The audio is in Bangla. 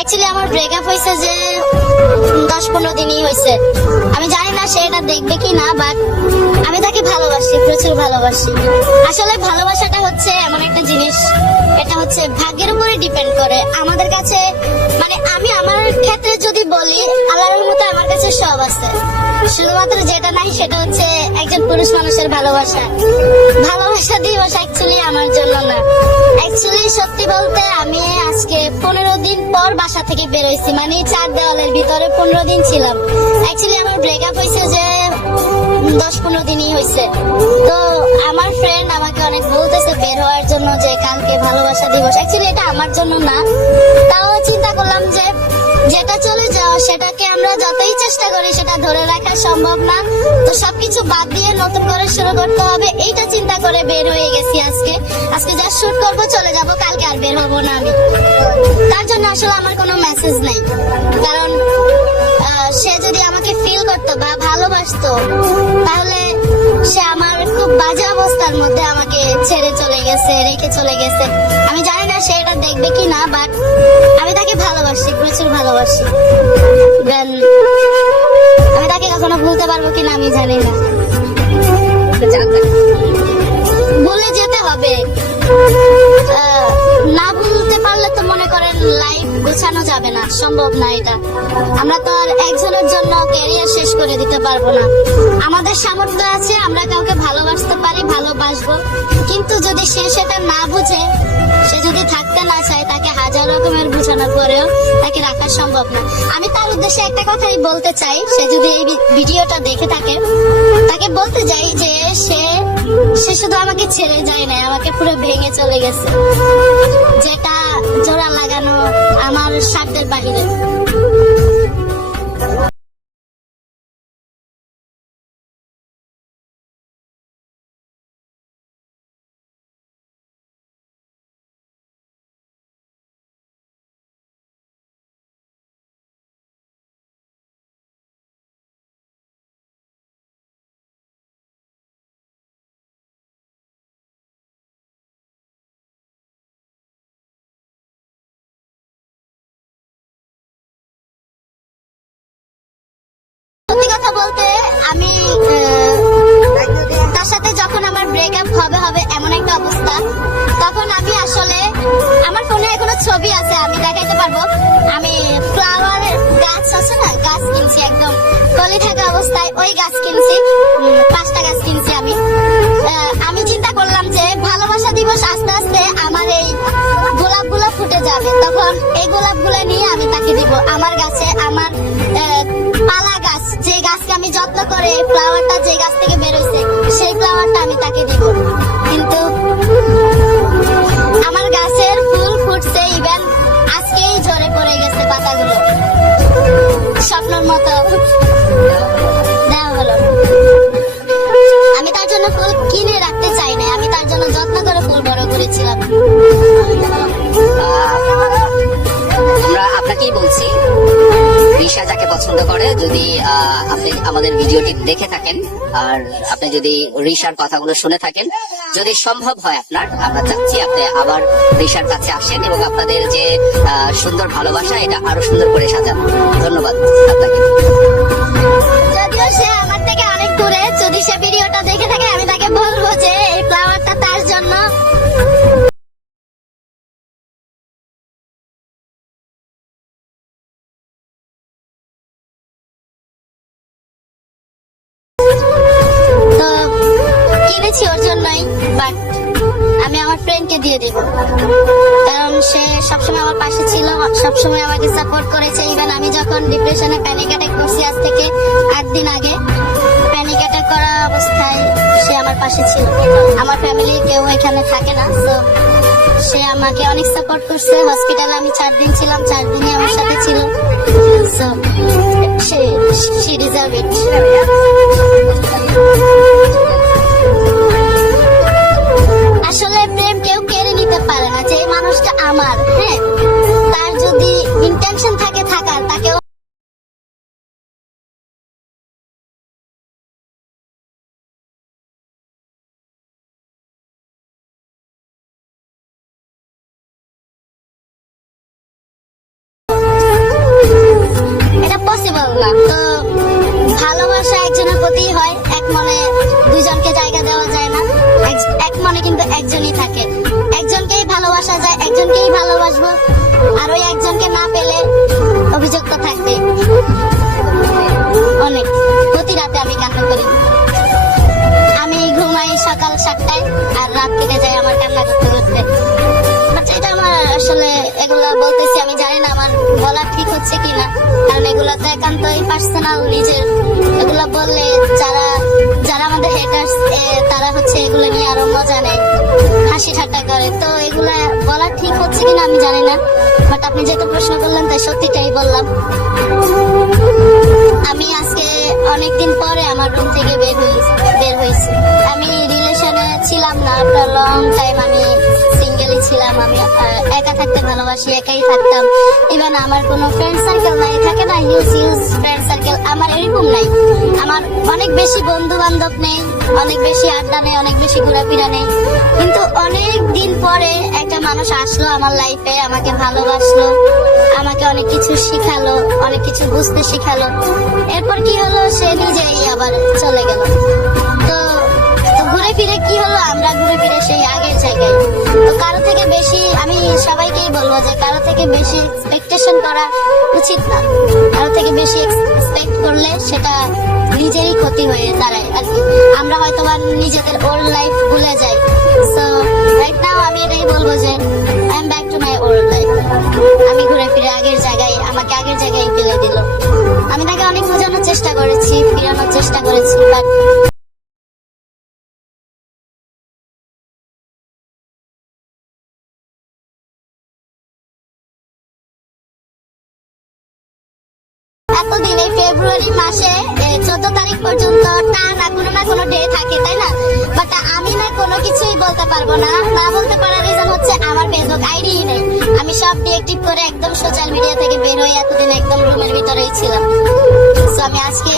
অ্যাকচুয়ালি আমার ব্রেকআপ হয়েছে যে 10-15 দিনই হয়েছে। আমি জানি না সে এটা দেখবে কি না, বাট আমি তাকে ভালোবাসি, প্রচুর ভালোবাসি। আসলে ভালোবাসাটা হচ্ছে এমন একটা জিনিস, এটা হচ্ছে ভাগ্যের উপরে ডিপেন্ড করে। আমাদের কাছে মানে আমি আমার ক্ষেত্রে যদি বলি, আল্লাহর রহমতে আমার কাছে সব আছে, শুধুমাত্র যেটা নাই সেটা হচ্ছে একজন পুরুষ মানুষের ভালোবাসা। ভালোবাসা দিবস অ্যাকচুয়ালি আমার জন্য না। অ্যাকচুয়ালি সত্যি বলতে আমি আজকে 15 দিন পর বাসা থেকে বেরোইছি, মানে 4 দেওয়ালের ভিতরে 15 দিন ছিলাম। অ্যাকচুয়ালি আমার ব্রেকআপ হয়েছে যে 10-15 দিনই হয়েছে। তো আমার ফ্রেন্ড আমাকে অনেক বলতেছে বের হওয়ার জন্য, যে কালকে ভালোবাসা দিবস। অ্যাকচুয়ালি এটা আমার জন্য না, তাও চিন্তা করলাম যে যেটা চলে যাওয়া সেটাকে আমরা যতই চেষ্টা করি সেটা ধরে রাখা সম্ভব না। তো সবকিছু বাদ দিয়ে নতুন করে শুরু করতে হবে, এইটা চিন্তা করে বের হয়ে গেছি। আজকে যা শুট করবো চলে যাব, কালকে আর বের হবো না আমি। তার জন্য আসলে আমার কোনো মেসেজ নাই, কারণ সে যদি আমাকে ফিল করতো বা ভালোবাসতো তাহলে সে আমার খুব বাজে অবস্থার মধ্যে আমাকে ছেড়ে চলে গেছে, রেখে চলে গেছে। আমি জানি না সে এটা দেখবে কি না, বাট আমি তাকে ভালোবাসি, প্রচুর ভালোবাসি। দেন আমি তাকে কখনো ভুলতে পারবো কিনা আমি জানি না। ভুলে যেতে হবে, না ভুলতে পারলে তো মনে করেন লাইফ গোছানো যাবে না, সম্ভব না এটা। আমরা তো আর একজনের জন্য ক্যারিয়ার শেষ করে দিতে পারবো না। আমাদের সামর্থ্য আছে, আমরা কাউকে ভালোবাসতে পারি, ভালোবাসবো, কিন্তু যদি সে সেটা না বুঝে, সে যদি থাকতে না চায়, তাকে হাজার রকমের বোঝানোর পরেও তাকে রাখা সম্ভব না। আমি তার উদ্দেশ্যে একটা কথাই বলতে চাই, সে যদি এই ভিডিওটা দেখে থাকে, তাকে বলতে চাই যে সে শুধু আমাকে ছেড়ে যায় না, আমাকে পুরো ভেঙে চলে গেছে, যেটা জোড়া লাগানো আমার সাধ্যের বাহিরে। সত্যি কথা বলতে আমি তার সাথে যখন আমার ব্রেকআপ হবে এমন একটা অবস্থা, তখন আমি আসলে আমার ফোনে এখনো ছবি আছে, আমি দেখাইতে পারবো। আমি ফ্লাওয়ারের গাছ আছে না, গাছ কিনছি, একদম কলি থাকা অবস্থায় ওই গাছ কিনছি, 5টা গাছ কিনছি আমি। আমি চিন্তা করলাম যে ভালোবাসা দিবস আস্তে আস্তে আমার এই গোলাপগুলো ফুটে যাবে, তখন এই গোলাপগুলো নিয়ে আমি তাকে দিব। আমার গাছে আমার পালা গাছ, যে গাছকে আমি যত্ন করে ফ্লাওয়ারটা যে গাছ থেকে বেরোইছে, সেই ফ্লাওয়ারটা আমি তাকে দিব। কিন্তু আমার গাছের ফুল ফুটছে, ইভেন আজকেই ঝরে পড়ে গেছে পাতাগুলো, স্বপ্নের মতো দেওয়া হলো। আমি তার জন্য ফুল কিনে রাখতে চাই না, আমি তার জন্য যত্ন করে ফুল বড় করেছিলাম। আমরা আপনাকেই বলছি, রিশা যাকে পছন্দ করে, যদি আপনি আমাদের ভিডিওটি দেখে থাকেন আর আপনি যদি রিশার কথাগুলো শুনে থাকেন, যদি সম্ভব হয় আপনার, আমরা চাচ্ছি আপনি আবার রিশার কাছে আসেন এবং আপনাদের যে সুন্দর ভালোবাসা এটা আরো সুন্দর করে সাজান। ধন্যবাদ আপনাকে। যদিও সে আমার থেকে অনেক দূরে, যদি সে ভিডিওটা দেখে থাকে আমি তাকে বলবো যে এই ফ্লাওয়ারটা তার জন্য। তো কিনেছি ওর জন্যই, বাট আমি আমার ফ্রেন্ডকে দিয়ে দিব, কারণ সে সবসময় আমার পাশে ছিল, সবসময় আমাকে সাপোর্ট করেছে। ইভেন আমি যখন ডিপ্রেশনে প্যানিক অ্যাটাক করছি আজ থেকে 8 দিন আগে, প্যানিক অ্যাটাক করা অবস্থায় সে আমার পাশে ছিল। আমার ফ্যামিলি কেউ এখানে থাকে না, তো সে আমাকে অনেক সাপোর্ট করছে। হসপিটালে আমি 4 দিন ছিলাম, 4 দিনই আমার সাথে ছিল। So she deserve it. আসলে প্রেম কেউ কেড়ে নিতে পারে না, যে মানুষটা আমার, হ্যাঁ, তার যদি ইন্টেনশন থাকে থাকার, তাকে পসিবল না। তো ভালোবাসা একজনের প্রতি হয়, এক মনে দুজনকে জায়গা দেওয়া যায় না, এক মনে কিন্তু একজনই থাকে। একজনকেই ভালোবাসা যায়, একজনকেই ভালোবাসবো, আর ওই একজনকে না পেলে অভিযোগ তো থাকবে অনেক। প্রতি রাতে আমি কান্না করি, আমি ঘুমাই সকাল 7টায় আর রাত কেটে যায় আমার কান্না করতে করতে। বাট এটা আমার আসলে এগুলো বলতেছি, আমি জানি না আমার বলা ঠিক হচ্ছে কিনা, কারণ এগুলো তো একান্তই পার্সোনাল নিজের। এগুলো বললে যারা যারা আমাদের হেটার্স তারা হচ্ছে এগুলো নিয়ে আরো মজা নেয়, হাসি ঠাট্টা করে। তো এগুলা বলা ঠিক হচ্ছে কিনা আমি জানি না, বাট আপনি যেহেতু প্রশ্ন করলেন তাই সত্যিটাই বললাম। আমি আজকে অনেকদিন পরে আমার রুম থেকে বের হয়েছি। আমি রিলেশনে ছিলাম না, আফটার লং টাইম আমি সিঙ্গেলই ছিলাম। আমি একা থাকতে ভালোবাসি, একাই থাকতাম। ইভেন আমার কোনো ফ্রেন্ড সার্কেল নাই, থাকে না হিউজ ফ্রেন্ড সার্কেল, আমার এরকম নাই। আমার অনেক বেশি বন্ধু বান্ধব নেই, অনেক বেশি আড্ডা নেই, অনেক বেশি ঘোরাফেরা নেই। কিন্তু অনেক দিন পরে একটা মানুষ আসলো আমার লাইফে, আমাকে ভালোবাসলো, আমাকে অনেক কিছু শিখালো, অনেক কিছু বুঝতে শিখালো। এরপর কি হলো, সে নিজেই আবার চলে গেল। তো ঘুরে ফিরে কি হলো, আমরা ঘুরে ফিরে সেই আগের জায়গায়। তো কারো থেকে বেশি, আমি সবাইকেই বলবো যে কারো থেকে বেশি এক্সপেকটেশন করা উচিত না। কারো থেকে বেশি এক্সপেক্ট করলে সেটা নিজেরই ক্ষতি হয়ে দাঁড়ায় আর কি। আমরা হয়তো বা নিজেদের ওল্ড লাইফ ভুলে যাই। সো রাইট নাও আমি এটাই বলবো যে I am back to my old life. আমি ঘুরে ফিরে আগের জায়গায়, আমাকে আগের জায়গায় ফেলে দিল। আমি তাকে অনেক বোঝানোর চেষ্টা করেছি, ফিরানোর চেষ্টা করেছি, বাট এতদিন এই ফেব্রুয়ারি মাসে 14 তারিখ পর্যন্ত টানা কোনো না কোনো ডে থাকে, তাই না? বাট আমি না কোনো কিছুই বলতে পারবো না। না বলতে পারার রিজন হচ্ছে আমার ফেসবুক আইডি নেই। আমি সব ডিএক্টিভ করে একদম সোশ্যাল মিডিয়া থেকে বের হয়ে এতদিন একদম রুমের ভিতরেই ছিলাম। সো আমি আজকে